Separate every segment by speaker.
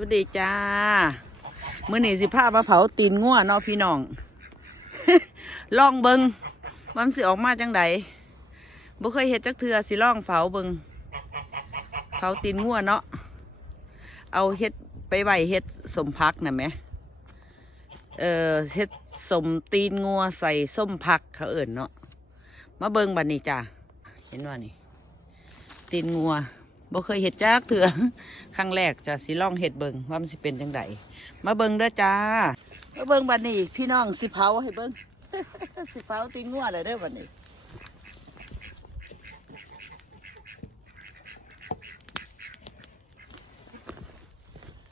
Speaker 1: สวัสดีจ้ามื้อนี้สิพามาเผาตีนงัวเนาะพี่น้องลองเบิงมันสิออกมาจังใดบ่เคยเฮ็ดจักเทือสิลองเผาเบิงเผาตีนงัวเนาะเอาเฮ็ดไปไว้เฮ็ดสมพักน่ะแหมเอ่อเฮ็ดสมตีนงัวใส่ส้มพักเขาเอิ่นเนาะมาเบิงบัดนี้จ้าเห็นว่านี่ตีนงัว บ่เคยเห็ดจักเถื่อครั้งแรกจะสิลองเห็ดเบิงว่ามันสิเป็นจังไดมาเบิงเด้อจ้ามาเบิงบัดนี้ พี่น้องสิเผาให้เบิงสิเผาตีนงัวเลยเด้อบัดนี้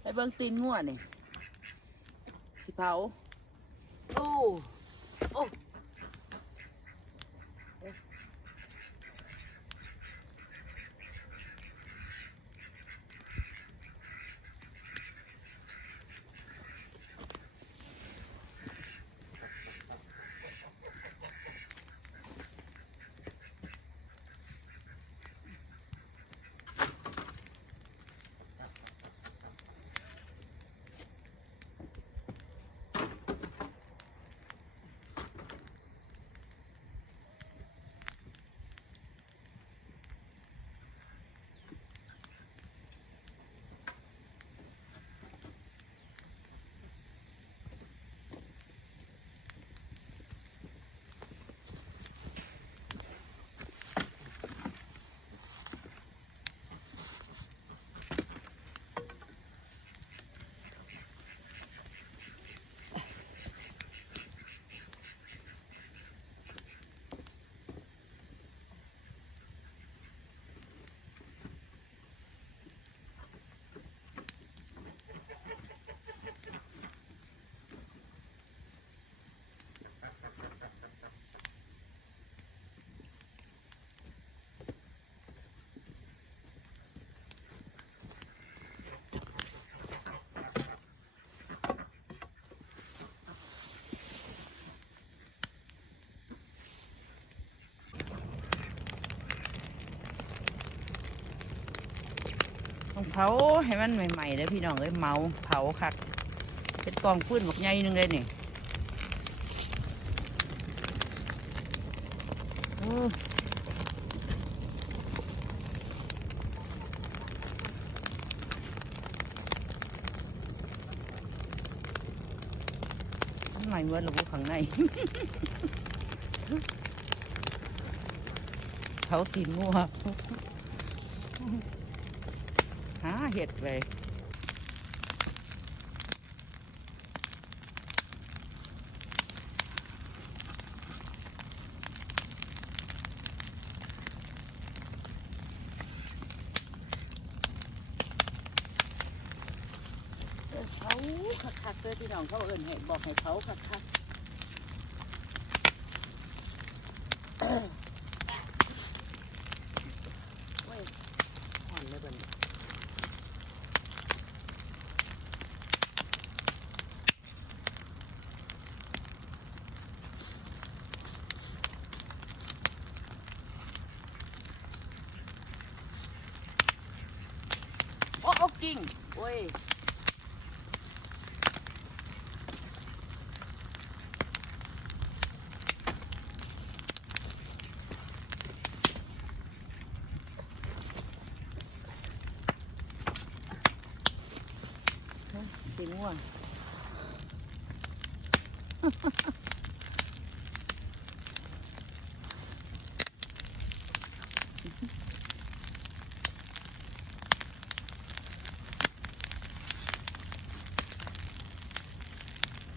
Speaker 1: ให้เบิงตีนงัวนี่สิเผาโอ้ เผาให้มันใหม่ๆเด้อพี่น้องเอ้ยเมาเผาคักเป็นกองฟืนบักใหญ่หนึงเลยนี่อ้มันใหม่เมื่อระบุข้างในเผาตีนงัวหา เห็ดเลย เขาคักๆเลยพี่น้องเขาเอินให้บอกให้เขาคักๆเว้ยอ่อนเลยเบิ่น โอ้เอากิ่งโอ้ยสีม่วง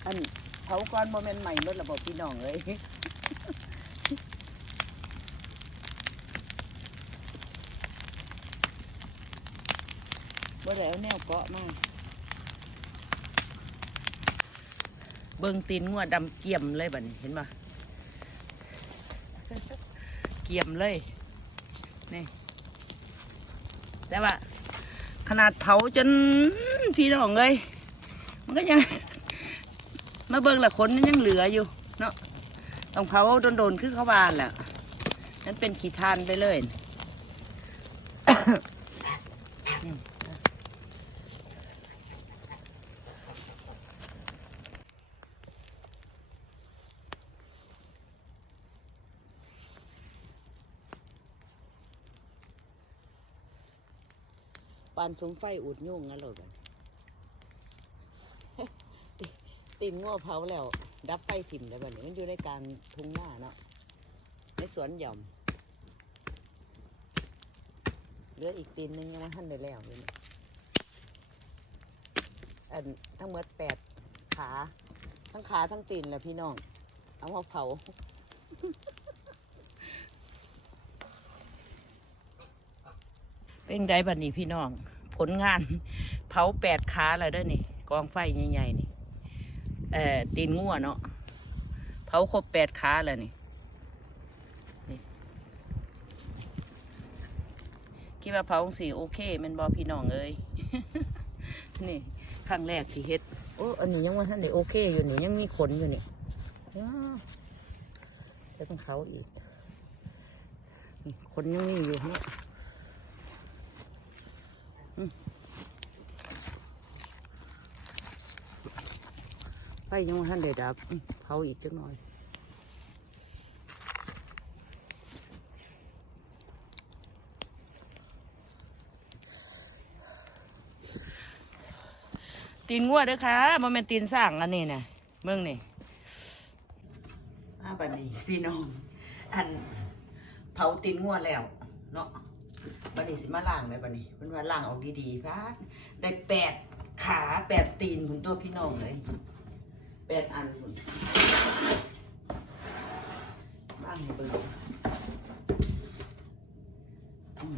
Speaker 1: อันเขาก้อนโมเมนต์ใหม่เมื่อระบบพี่น้องเลยบ่ได้เอาแนวเกาะมาเบิ่งตีนงัวดำเกี่ยมเลยบัดนี้เห็นปะเกี่ยมเลยนี่แต่ว่าขนาดเผาจนพี่น้องเลยมันก็ยัง มาเบิ่งละคนมันยังเหลืออยู่เนาะต้องเผาโดนๆคือเขาบานแหละนั้นเป็นขี้ทานไปเลยปานสงไฟอุดยุ่งงั้นหรอ ตีนง้อเผาแล้ว ดับไฟถิ่มแล้วบัดนี้มันอยู่ในกลางทุ่งหน้าเนาะในสวนหย่อมเหลืออีกตีนหนึงยังไม่ทันได้แล้วอยู่นี่อันทั้งหมดแปดขา ทั้งขาทั้งตีนแหละพี่น้อง เอามาเผาเป็นไงบัดนี้พี่น้อง ผลงาน เผาแปดขาแล้วเด้อนี่ กองไฟใหญ่ๆนี่ เอ่อตีนงัวเนาะเผาครบแปดขาแล้วนี่คิดว่าเผาสีโอเคมันบอพี่น้องเอ้ยนี่ครั้งแรกที่เฮ็ดโอ้อันนี้ยังว่าท่านได้โอเคอยู่นี่ยังมีขนอยู่นี่จะต้องเขาอีกขนยังมีอยู่เนา ไฟยังว่าท่านได้ดับอื้อเผาอีกจักหน่อยตีนงัวเด้อค่ะมันเป็นตีนสร้างอันนี้นะเมืองนี่อาบันนี้พี่น้อง อันเผาตีนงัวแล้ว เนาะบันนี้สิมาล่างเลยบันนี้เป็นว่าล่างออกดีๆพัดได้แปดขาแปดตีนคุณตัวพี่น้องเลย แปดอันคุณล่างให้เบิ่งอืม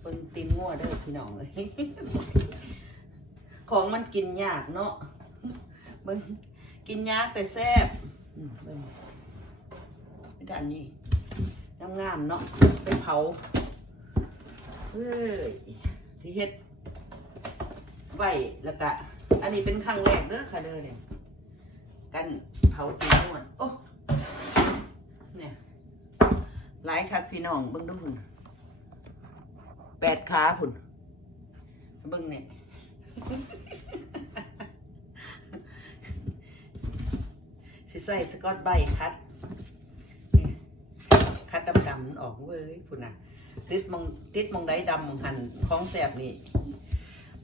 Speaker 1: เบิ่งตีนงัวเด้อพี่น้องเลยของมันกินยากเนาะเบิ่งกินยากแต่แซ่บเบิ่งด้านนี้งามๆเนาะเป็นเผาเฮ้ยที่เฮ็ดไว้แล้วก็ อันนี้เป็นครั้งแรกเด้อค่ะเด้อเนี่ยกันเผาตีนวดโอ้เนี่ยหลายคักพี่น้องเบิ่งดูพุ่นแปดขาพุ่นเบิ่งเนี่ยสิใส่สกอตไบคัดนี่คัดดำดำๆมันออกเว้ยพุ่นน่ะติดมองติดมองได้ดำมองหันคล้องแสบนี่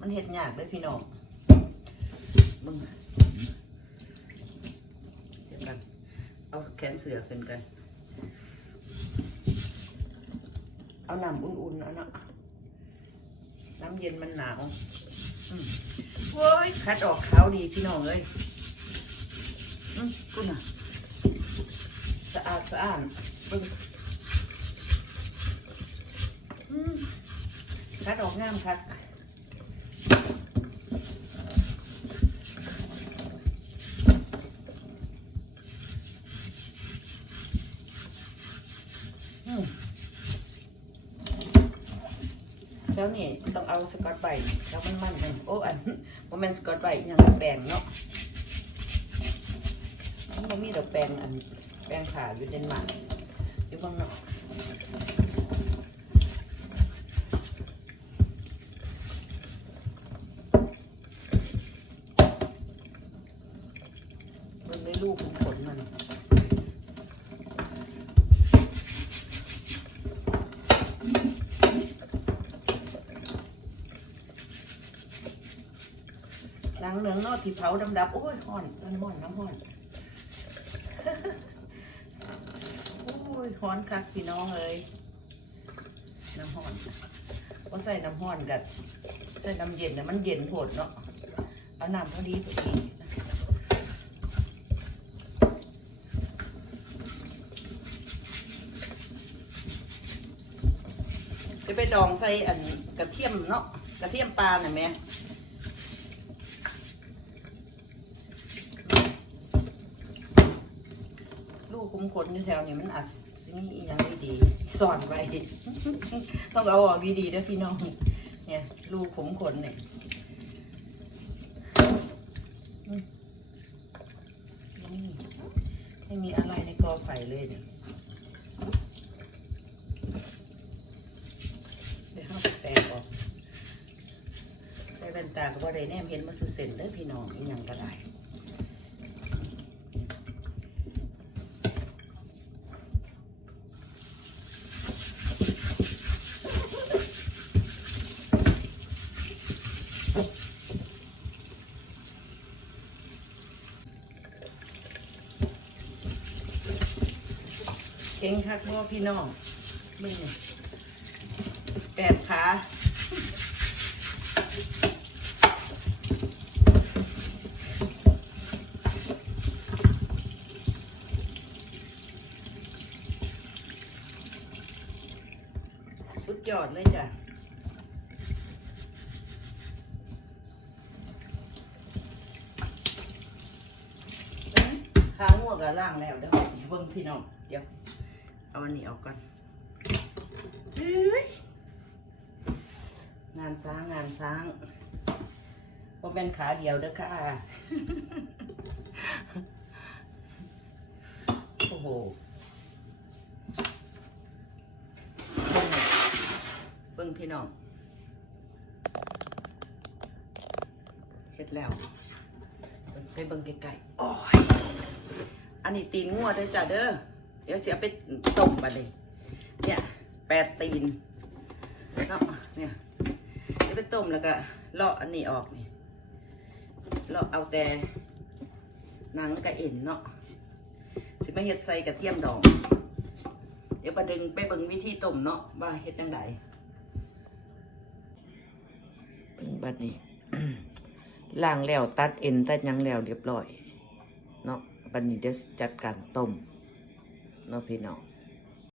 Speaker 1: มันเห็ดยากเลยพี่น้อง มึงเดี๋ยวกันเอาแขนเสือขึ้นกัน เอาน้ำอุ่นๆเอาเนาะน้ำเย็นมันหนาวโว้ยคัดออกขาวดีพี่น้องเลยอืมกูน่ะสะอาดสะอาดบึ้งคัดออกงามคัด แล้วนี่ต้องเอาสกอตไบท์แล้วมันมันกันโอ้อันโมเมนสกอตไบท์ยังแปลงเนาะมันบ่มีดอกแปลงอันแปลงขาอยู่เดนมาร์กอยู่บ้างนอกมันได้ลูกของผลมันหนัง เหลืองนอกที่เผาดำๆโอ้ยห่อนน้ำห่อนน้ำห่อน โอ้ยฮ้อนคักพี่น้องเลยน้ำห้อนก็ใส่น้ำห้อนกับใส่น้ำเย็นเนี่ยมันเย็นโผดเนาะเอาน้ำพอดีพอดีจะไปดองใส่อันกระเทียมเนาะกระเทียมปลาน่ะแม่ลูก คุ้มขนอยู่แถวนี้มันอาจสิมีอีหยังดีๆสอนไว้ ต้องเอาออกดีๆเด้อพี่น้อง เนี่ยลูกขมขนเนี่ยไม่มีอะไรในกอไผ่เลยเนี่ยเดี๋ยวเอาแปรงออกใส่แว่นตาก็บ่ได้แนมเห็นมาสุเซนเด้อพี่น้องอีหยังก็ได้ ก่งคักบ่พี่น้องมึงนี่แปดขาสุดยอดเลยจ้ะขาหัวกับล่างแล้วเดี๋ยวเบิ่งพี่น้องเดี๋ยว เอาอันนี้ออกก่อนเฮ้ยงานสร้างงานสร้างว่าเป็นขาเดียวเด้อค่ะ โอ้โหเบิ่งพี่น้องเฮ็ดแล้วไปเบิ่งไกลๆโอ้ยอันนี้ตีนงัวเด้อจ้ะเด้อ เดี๋ยวเสียไปต้มบัดนี้เนี่ยแปดตีนเนาะเนี่ยเดี๋ยวไปต้มแล้วก็เลาะอันนี้ออกนี่เลาะเอาแต่หนังกับเอ็นเนาะสิมาเฮ็ดใส่กระเทียมดอง เดี๋ยวไปดึงไปเบิ่งวิธีต้มเนาะว่าเฮ็ดจังไดเบิ่งบัดนี้ล้างแล้วตัดเอ็นตัดยังแล้วเรียบร้อย เนาะบันนี้เดี๋ยวจัดการต้ม na opinião.